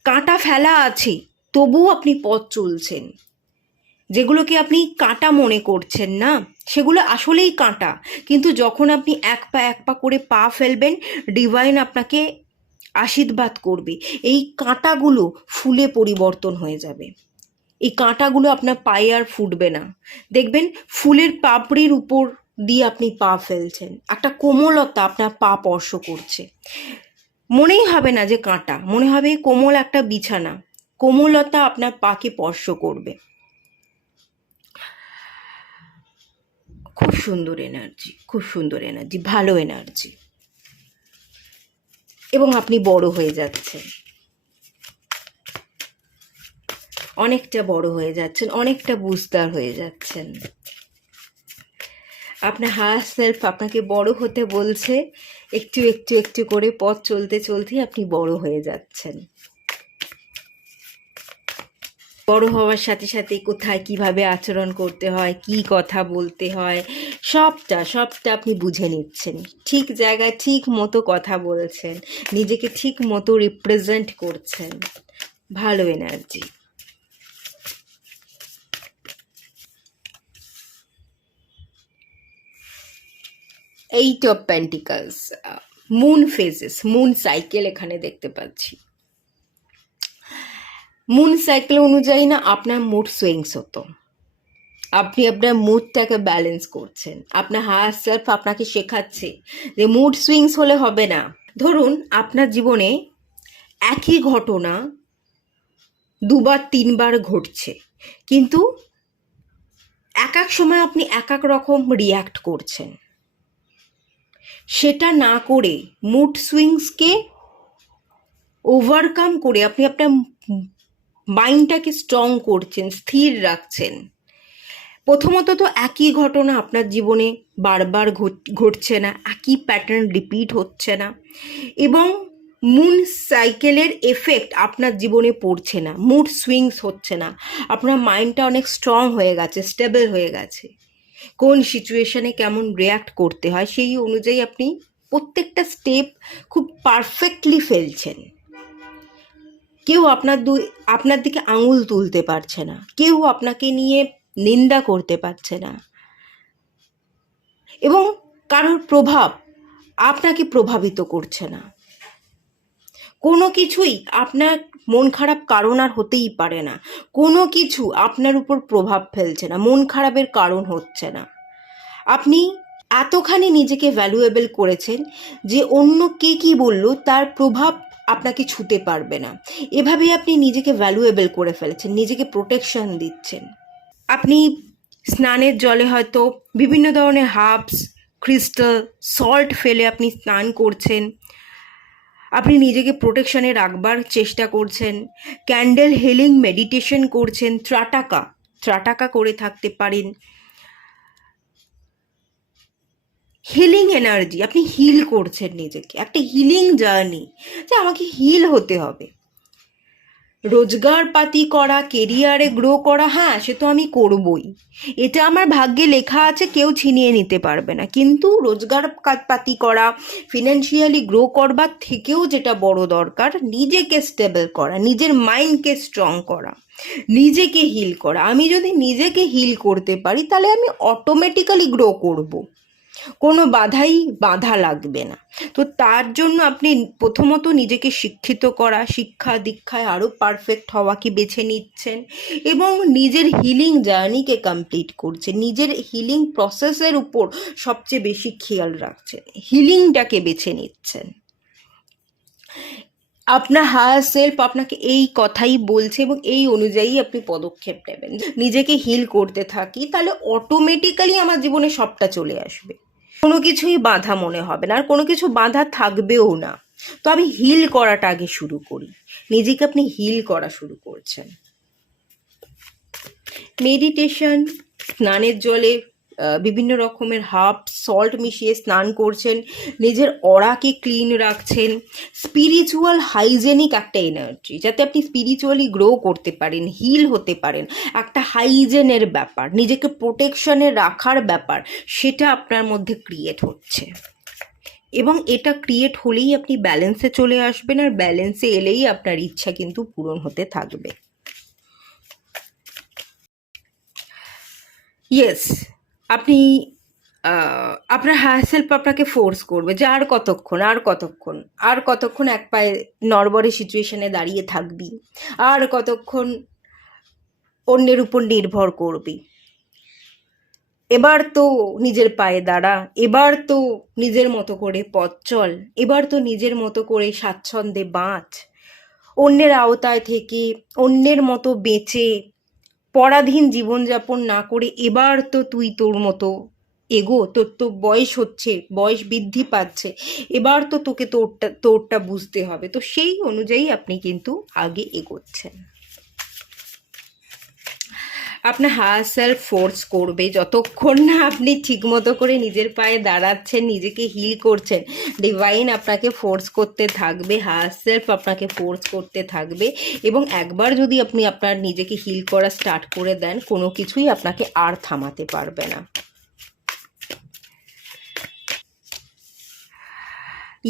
কাঁটা ফেলা আছে তবুও আপনি পথ চলছেন, যেগুলোকে আপনি কাঁটা মনে করছেন না, সেগুলো আসলেই কাঁটা, কিন্তু যখন আপনি এক পা করে পা ফেলবেন, ডিভাইন আপনাকে আশীর্বাদ করবে, এই কাঁটাগুলো ফুলে পরিবর্তন হয়ে যাবে। এই কাঁটাগুলো আপনার পায়ে আর ফুটবে না, দেখবেন ফুলের পাপড়ির উপর দিয়ে আপনি পা ফেলছেন, একটা কোমলতা আপনার পা স্পর্শ করছে, মনেই হবে না যে কাঁটা, মনে হবে কোমল একটা বিছানা, কোমলতা আপনার পাকে স্পর্শ করবে। খুব সুন্দর এনার্জি, খুব সুন্দর এনার্জি, ভালো এনার্জি। এবং আপনি বড় হয়ে যাচ্ছেন, অনেকটা বড় হয়ে যাচ্ছেন, অনেকটা বুঝদার হয়ে যাচ্ছেন। আপনার হায়ার সেলফ আপনাকে বড় হতে বলছে, একটু একটু একটু করে পথ চলতে চলতেই আপনি বড় হয়ে যাচ্ছেন। বড় হওয়ার সাথে সাথে কোথায় কিভাবে আচরণ করতে হয়, কি কথা বলতে হয়, সবটা সবটা আপনি বুঝে নিচ্ছেন, ঠিক জায়গায় ঠিক মতো কথা বলছেন, নিজেকে ঠিক মতো রিপ্রেজেন্ট করছেন। ভালো energy. Eight of pentacles, moon phases, moon cycle এখানে দেখতে পাচ্ছি। মুন সাইকেল অনুযায়ী না আপনার মুড সুইংস হতো, আপনি আপনার মুডটাকে ব্যালেন্স করছেন, আপনার হায়ার সেলফ আপনাকে শেখাচ্ছে যে মুড সুইংস হলে হবে না। ধরুন আপনার জীবনে একই ঘটনা দুবার তিনবার ঘটছে, কিন্তু এক এক সময় আপনি এক এক রকম রিয়্যাক্ট করছেন, সেটা না করে মুড সুইংসকে ওভারকাম করে আপনি আপনার মাইন্ডটাকে স্ট্রং করছেন, স্থির রাখছেন। প্রথমত তো একই ঘটনা আপনার জীবনে বারবার ঘটছে না, একই প্যাটার্ন রিপিট হচ্ছে না, এবং মুন সাইকেলের এফেক্ট আপনার জীবনে পড়ছে না, মুড সুইংস হচ্ছে না, আপনার মাইন্ডটা অনেক স্ট্রং হয়ে গেছে, স্টেবল হয়ে গেছে, কোন সিচুয়েশনে কেমন রিয়্যাক্ট করতে হয় সেই অনুযায়ী আপনি প্রত্যেকটা স্টেপ খুব পারফেক্টলি ফেলছেন। কেউ আপনার দিকে আঙুল তুলতে পারছে না, কেউ আপনাকে নিয়ে নিন্দা করতে পারছে না, এবং কারোর প্রভাব আপনাকে প্রভাবিত করছে না। কোনো কিছুই আপনার মন খারাপ কারণ আর হতেই পারে না, কোনো কিছু আপনার উপর প্রভাব ফেলছে না, মন খারাপের কারণ হচ্ছে না। আপনি এতখানি নিজেকে ভ্যালুয়েবল করেছেন যে অন্য কে কী বললো তার প্রভাব আপনাকে ছুতে পারবে না, এভাবেই আপনি নিজেকে ভ্যালুয়েবল করে ফেলেছেন, নিজেকে প্রোটেকশন দিচ্ছেন। আপনি স্নানের জলে হয়তো বিভিন্ন ধরনের হার্বস, ক্রিস্টাল, সল্ট ফেলে আপনি স্নান করছেন, আপনি নিজেকে প্রোটেকশনে রাখবার চেষ্টা করছেন, ক্যান্ডেল হিলিং মেডিটেশন করছেন, ত্রাটাকা করে থাকতে পারেন। হিলিং এনার্জি, আপনি হিল করছেন নিজেকে, একটা হিলিং জার্নি, যে আমাকে হিল হতে হবে। রোজগারপাতি করা, কেরিয়ারে গ্রো করা, হ্যাঁ সে তো আমি করবই, এটা আমার ভাগ্যে লেখা আছে, কেউ ছিনিয়ে নিতে পারবে না, কিন্তু রোজগারপাতি করা, ফিনান্সিয়ালি গ্রো করবার থেকেও যেটা বড় দরকার, নিজেকে স্টেবল করা, নিজের মাইন্ডকে স্ট্রং করা, নিজেকে হিল করা। আমি যদি নিজেকে হিল করতে পারি তাহলে আমি অটোমেটিক্যালি গ্রো করব, কোনো বাধা লাগবে না। তো তার জন্য আপনি প্রথমত নিজেকে শিক্ষিত করা, শিক্ষা দীক্ষায় আরও পারফেক্ট হওয়াকে বেছে নিচ্ছেন, এবং নিজের হিলিং জার্নিকে কমপ্লিট করছেন, নিজের হিলিং প্রসেসের উপর সবচেয়ে বেশি খেয়াল রাখছেন, হিলিংটাকে বেছে নিচ্ছেন। আপনার হায়ার সেলফ আপনাকে এই কথাই বলছে, এবং এই অনুযায়ী আপনি পদক্ষেপ নেবেন। নিজেকে হিল করতে থাকি, তাহলে অটোমেটিক্যালি আমার জীবনে সবটা চলে আসবে, কোনো কিছুই বাধা মনে হবে না, আর কোনো কিছু বাধা থাকবেও না। তো আমি হিল করাটা আগে শুরু করি, নিজেকে আপনি হিল করা শুরু করছেন। মেডিটেশন, স্নানের জলে বিভিন্ন রকমের হার্ব সল্ট মিশিয়ে স্নান করছেন, নিজের অরাকে ক্লিন রাখছেন, স্পিরিচুয়াল হাইজেনিক একটা এনার্জি, যাতে আপনি স্পিরিচুয়ালি গ্রো করতে পারেন, হিল হতে পারেন, একটা হাইজেনের ব্যাপার, নিজেকে প্রোটেকশনে রাখার ব্যাপার, সেটা আপনার মধ্যে ক্রিয়েট হচ্ছে, এবং এটা ক্রিয়েট হলেই আপনি ব্যালেন্সে চলে আসবেন, আর ব্যালেন্সে এলেই আপনার ইচ্ছা কিন্তু পূরণ হতে থাকবে। ইয়েস, আপনি আপনার হায়ার সেলফ আপনাকে ফোর্স করবে যে আর কতক্ষণ, আর কতক্ষণ, আর কতক্ষণ এক পায়ে নড়বড়ে সিচুয়েশনে দাঁড়িয়ে থাকবি, আর কতক্ষণ অন্যের উপর নির্ভর করবি। এবার তো নিজের পায়ে দাঁড়া, এবার তো নিজের মতো করে পথ চল, এবার তো নিজের মতো করে স্বাচ্ছন্দ্যে বাঁচ, অন্যের আওতায় থেকে অন্যের মতো বেঁচে পরাধীন জীবনযাপন না করে এবার তো তুই তোর মতো এগো। তোর তো বয়স হচ্ছে, বয়স বৃদ্ধি পাচ্ছে, এবার তো তোকে তোরটা তোরটা বুঝতে হবে। তো সেই অনুযায়ী আপনি কিন্তু আগে এগোচ্ছেন। আপনার হায়ার সেলফ ফোর্স করবে যতক্ষণ না আপনি ঠিকমতো করে নিজের পায়ে দাঁড়াচ্ছেন, নিজেকে হিল করছেন। ডিভাইন আপনাকে ফোর্স করতে থাকবে, হায়ার সেলফ আপনাকে ফোর্স করতে থাকবে, এবং একবার যদি আপনি আপনার নিজেকে হিল করা স্টার্ট করে দেন, কোনো কিছুই আপনাকে আর থামাতে পারবে না।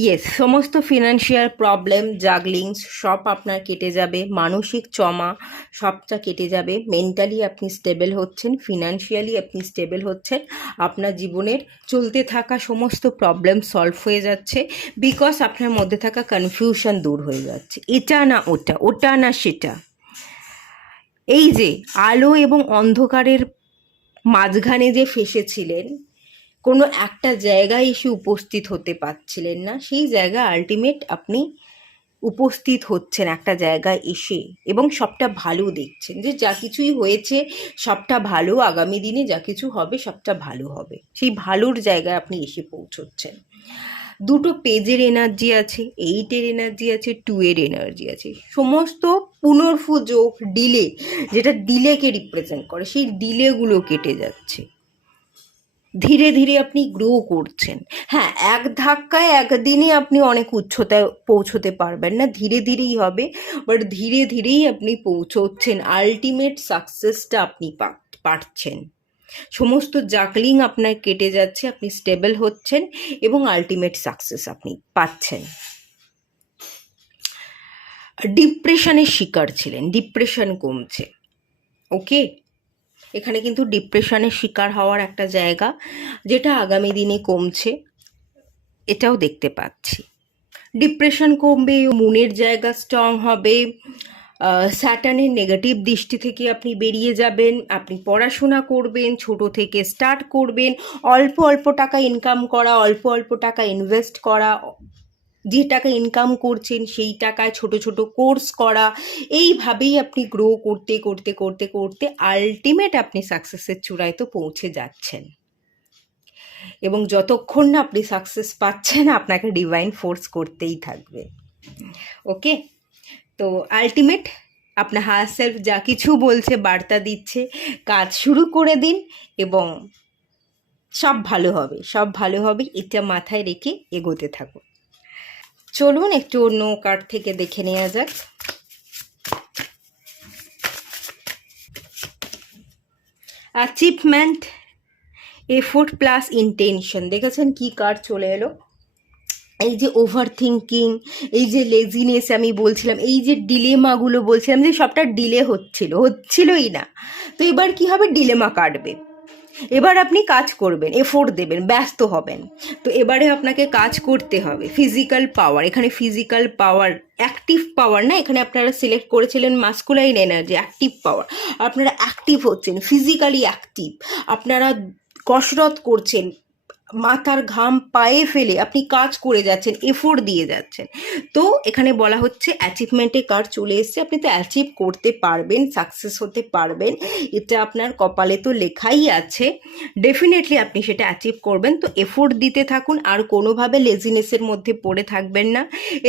ইয়েস, সমস্ত ফিনান্সিয়াল প্রবলেম, জাগলিংস সব আপনার কেটে যাবে, মানসিক ট্রমা সবটা কেটে যাবে, মেন্টালি আপনি স্টেবল হচ্ছেন, ফিনান্সিয়ালি আপনি স্টেবল হচ্ছেন, আপনার জীবনের চলতে থাকা সমস্ত প্রবলেম সলভ হয়ে যাচ্ছে, বিকজ আপনার মধ্যে থাকা কনফিউশন দূর হয়ে যাচ্ছে, এটা না ওটা, ওটা না সেটা। এই যে আলো এবং অন্ধকারের মাঝখানে যে ফেসেছিলেন, কোনো একটা জায়গায় এসে উপস্থিত হতে পারছিলেন না, সেই জায়গায় আলটিমেট আপনি উপস্থিত হচ্ছেন একটা জায়গায় এসে, এবং সবটা ভালো দেখছেন, যে যা কিছুই হয়েছে সবটা ভালো, আগামী দিনে যা কিছু হবে সবটা ভালো হবে, সেই ভালোর জায়গায় আপনি এসে পৌঁছচ্ছেন। দুটো পেজের এনার্জি আছে, 8-এর এনার্জি আছে, 2-এর এনার্জি আছে, সমস্ত পুনর্ফুযোগ ডিলে, যেটা ডিলেকে রিপ্রেজেন্ট করে, সেই ডিলেগুলো কেটে যাচ্ছে। ধীরে ধীরে আপনি গ্রো করছেন। হ্যাঁ, এক ধাক্কায় একদিনে আপনি অনেক উচ্চতায় পৌঁছতে পারবেন না, ধীরে ধীরেই হবে, বাট ধীরে ধীরেই আপনি পৌঁছচ্ছেন, আলটিমেট সাকসেসটা আপনি পাচ্ছেন। সমস্ত জাকলিং আপনার কেটে যাচ্ছে, আপনি স্টেবল হচ্ছেন, এবং আলটিমেট সাকসেস আপনি পাচ্ছেন। ডিপ্রেশনের শিকার ছিলেন, ডিপ্রেশন কমছে। ওকে, এখানে কিন্তু ডিপ্রেশনের শিকার হওয়ার একটা জায়গা, যেটা আগামী দিনে কমছে, এটাও দেখতে পাচ্ছি। ডিপ্রেশন কমবে, মনের জায়গা স্ট্রং হবে, স্যাটার্নের নেগেটিভ দৃষ্টি থেকে আপনি বেরিয়ে যাবেন, আপনি পড়াশোনা করবেন, ছোট থেকে স্টার্ট করবেন, অল্প অল্প টাকা ইনকাম করা, অল্প অল্প টাকা ইনভেস্ট করা, যে টাকা ইনকাম করছেন সেই টাকায় ছোট ছোট কোর্স করা, এইভাবেই আপনি গ্রো করতে করতে করতে করতে আলটিমেট আপনি সাকসেসের চূড়ায় তো পৌঁছে যাচ্ছেন। এবং যতক্ষণ না আপনি সাকসেস পাচ্ছেন, আপনাকে ডিভাইন ফোর্স করতেই থাকবে। ওকে, তো আলটিমেট আপনার হায়ার সেলফ যা কিছু বলছে, বার্তা দিচ্ছে, কাজ শুরু করে দিন, এবং সব ভালো হবে, সব ভালো হবে, এটা মাথায় রেখে এগোতে থাকুন। চলুন একটু অন্য কার্ড থেকে দেখে নেওয়া যাক। অ্যাচিভমেন্ট, এফোর্ট প্লাস ইন্টেনশন, দেখেছেন কি কার্ড চলে এলো? এই যে ওভার থিঙ্কিং, এই যে লেজিনেস আমি বলছিলাম, এই যে ডিলেমাগুলো বলছিলাম, যে সবটা ডিলে হচ্ছিলই না, তো এবার কি হবে? ডিলেমা কাটবে, এবার আপনি কাজ করবেন, এফোর্ট দেবেন, ব্যস্ত হবেন। তো এবারে আপনাকে কাজ করতে হবে। ফিজিক্যাল পাওয়ার, এখানে ফিজিক্যাল পাওয়ার, অ্যাক্টিভ পাওয়ার না, এখানে আপনারা সিলেক্ট করেছিলেন মাস্কুলাইন এনার্জি, অ্যাক্টিভ পাওয়ার। আপনারা অ্যাক্টিভ হচ্ছেন, ফিজিক্যালি অ্যাক্টিভ, আপনারা কসরত করছেন, মাথার ঘাম পায়ে ফেলে আপনি কাজ করে যাচ্ছেন, এফোর্ট দিয়ে যাচ্ছেন। তো এখানে বলা হচ্ছে অ্যাচিভমেন্টের কার্ড চলে এসছে, আপনি তো অ্যাচিভ করতে পারবেন, সাকসেস হতে পারবেন, এটা আপনার কপালে তো লেখাই আছে, ডেফিনেটলি আপনি সেটা অ্যাচিভ করবেন। তো এফোর্ট দিতে থাকুন, আর কোনোভাবে লেজিনেসের মধ্যে পড়ে থাকবেন না।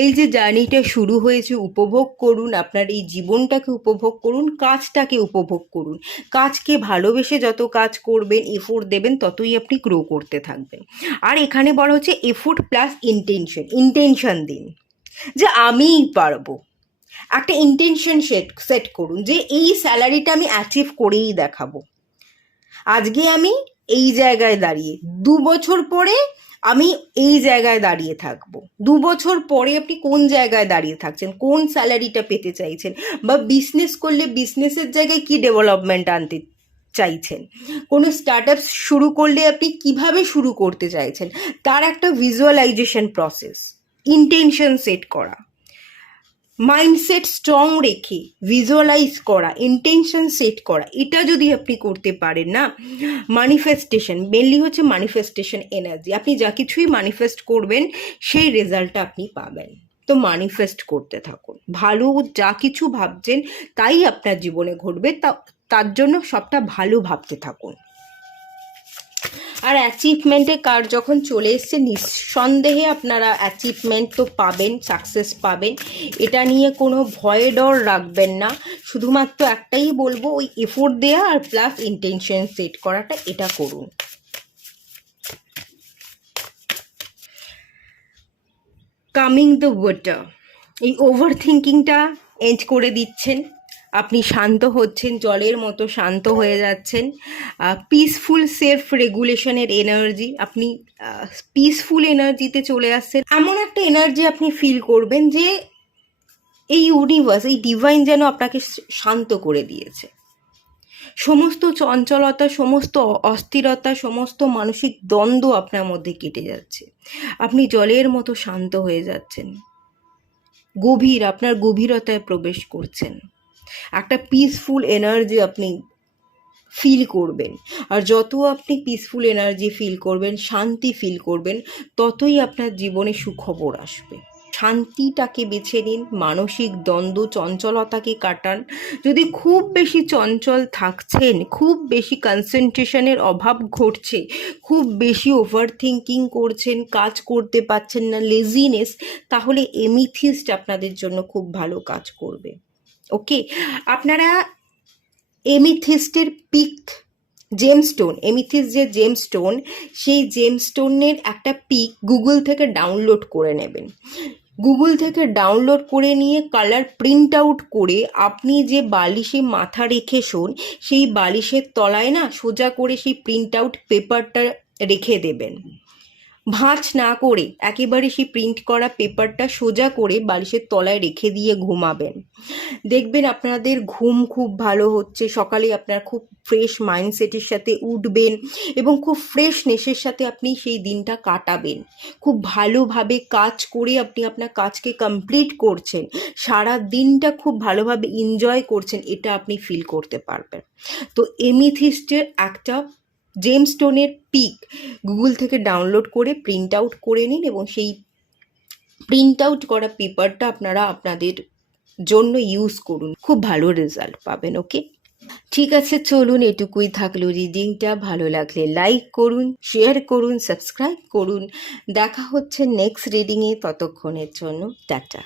এই যে জার্নিটা শুরু হয়েছে, উপভোগ করুন, আপনার এই জীবনটাকে উপভোগ করুন, কাজটাকে উপভোগ করুন, কাজকে ভালোবেসে যত কাজ করবেন, এফোর্ট দেবেন, ততই আপনি গ্রো করতে থাকবেন। আর এখানে বলা হচ্ছে এফোর্ট প্লাস ইন্টেনশন দিন, যে আমিই পারবো। একটা ইন্টেনশন সেট করুন, যে এই স্যালারিটা আমি অ্যাচিভ করেই দেখাবো। আজকে আমি এই জায়গায় দাঁড়িয়ে, 2 বছর পরে আমি এই জায়গায় দাঁড়িয়ে থাকবো। 2 বছর পরে আপনি কোন জায়গায় দাঁড়িয়ে থাকছেন, কোন স্যালারিটা পেতে চাইছেন, বা বিজনেস করলে বিজনেসের জায়গায় কি ডেভেলপমেন্ট আনতে চাইছেন, কোনো স্টার্ট আপ শুরু করলে আপনি কিভাবে শুরু করতে চাইছেন, তার একটা ভিজুয়ালাইজেশন প্রসেস, ইন্টেনশন সেট করা, মাইন্ডসেট স্ট্রং রেখে ভিজুয়ালাইজ করা, ইন্টেনশন সেট করা, এটা যদি আপনি করতে পারেন না, ম্যানিফেস্টেশন মেনলি হচ্ছে ম্যানিফেস্টেশন এনার্জি। আপনি যা কিছুই ম্যানিফেস্ট করবেন সেই রেজাল্টটা আপনি পাবেন। তো ম্যানিফেস্ট করতে থাকুন, ভালো যা কিছু ভাবছেন তাই আপনার জীবনে ঘটবে, তার জন্য সবটা ভালো ভাবতে থাকুন। আর অ্যাচিভমেন্টের কার্ড যখন চলে এসছে, নিঃসন্দেহে আপনারা অ্যাচিভমেন্ট তো পাবেন, সাকসেস পাবেন, এটা নিয়ে কোনো ভয় ডর রাখবেন না। শুধুমাত্র একটাই বলবো, ওই এফোর্ট দেওয়া আর প্লাস ইন্টেনশন সেট করাটা, এটা করুন। কামিং দ্য ওয়াটার, এই ওভার থিঙ্কিংটা এন্ড করে দিচ্ছেন, আপনি শান্ত হচ্ছেন, জলের মতো শান্ত হয়ে যাচ্ছেন। পিসফুল সেলফ রেগুলেশনের এনার্জি, আপনি পিসফুল এনার্জিতে চলে আসছেন। এমন একটা এনার্জি আপনি ফিল করবেন যে এই ইউনিভার্স, এই ডিভাইন যেন আপনাকে শান্ত করে দিয়েছে। সমস্ত চঞ্চলতা, সমস্ত অস্থিরতা, সমস্ত মানসিক দ্বন্দ্ব আপনার মধ্যে কেটে যাচ্ছে, আপনি জলের মতো শান্ত হয়ে যাচ্ছেন, আপনার গভীরতায় প্রবেশ করছেন, একটা পিসফুল এনার্জি আপনি ফিল করবেন। আর যত আপনি পিসফুল এনার্জি ফিল করবেন, শান্তি ফিল করবেন, ততই আপনার জীবনে সুখবর আসবে। শান্তিটাকে বেছে নিন, মানসিক দ্বন্দ্ব চঞ্চলতাকে কাটান। যদি খুব বেশি চঞ্চল থাকছেন, খুব বেশি কনসেন্ট্রেশনের অভাব ঘটছে, খুব বেশি ওভার থিঙ্কিং করছেন, কাজ করতে পারছেন না, লেজিনেস, তাহলে এমিথিস্ট আপনাদের জন্য খুব ভালো কাজ করবে। ওকে, আপনারা এমিথিস্টের পিক জেমস্টোন, এমিথিস্ট যে জেমস্টোন, সেই জেমস্টোনের একটা পিক গুগল থেকে ডাউনলোড করে নেবেন। গুগল থেকে ডাউনলোড করে নিয়ে কালার প্রিন্ট আউট করে আপনি যে বালিশে মাথা রেখে শোন, সেই বালিশের তলায় না সোজা করে সেই প্রিন্ট আউট পেপারটা রেখে দেবেন। ভাঁজ না করে একেবারে সেই প্রিন্ট করা পেপারটা সোজা করে বালিশের তলায় রেখে দিয়ে ঘুমাবেন। দেখবেন আপনাদের ঘুম খুব ভালো হচ্ছে, সকালে আপনার খুব ফ্রেশ মাইন্ডসেটের সাথে উঠবেন এবং খুব ফ্রেশনেসের সাথে আপনি সেই দিনটা কাটাবেন। খুব ভালোভাবে কাজ করে আপনি আপনার কাজকে কমপ্লিট করছেন, সারা দিনটা খুব ভালোভাবে এনজয় করছেন, এটা আপনি ফিল করতে পারবেন। তো এমিথিস্টের একটা জেমস্টোনের পিক গুগল থেকে ডাউনলোড করে প্রিন্ট আউট করে নিন এবং সেই প্রিন্ট আউট করা পেপারটা আপনারা আপনাদের জন্য ইউজ করুন, খুব ভালো রেজাল্ট পাবেন। ওকে, ঠিক আছে, চলুন এটুকুই থাকলো রিডিংটা। ভালো লাগলে লাইক করুন, শেয়ার করুন, সাবস্ক্রাইব করুন। দেখা হচ্ছে নেক্সট রিডিংয়ে, ততক্ষণের জন্য টাটা।